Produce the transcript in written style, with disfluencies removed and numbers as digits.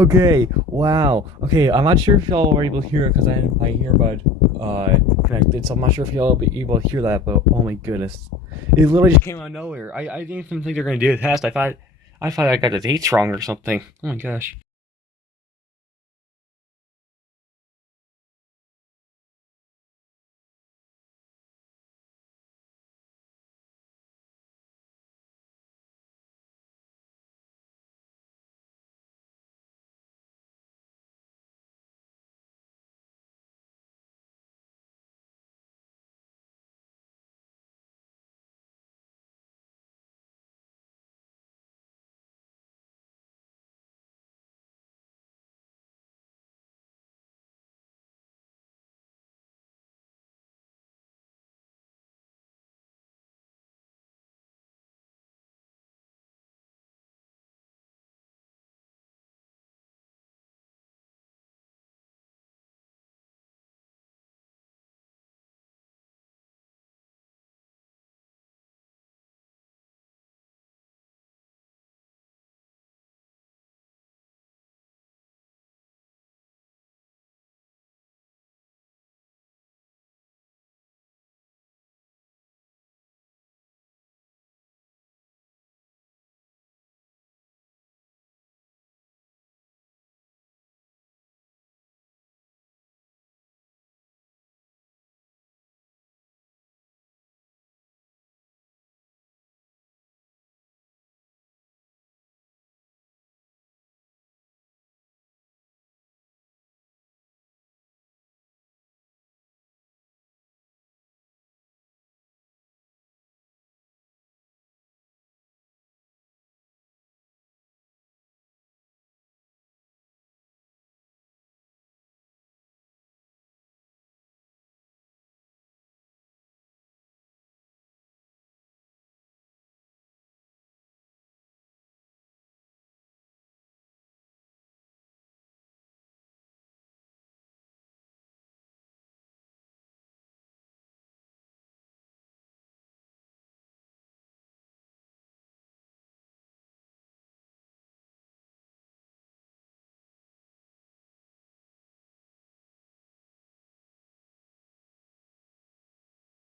Okay, wow. Okay, I'm not sure if y'all were able to hear it because I had my earbud connected, so I'm not sure if y'all will be able to hear that, but oh my goodness. It literally just came out of nowhere. I didn't even think they were gonna do a test. I thought I got the dates wrong or something. Oh my gosh.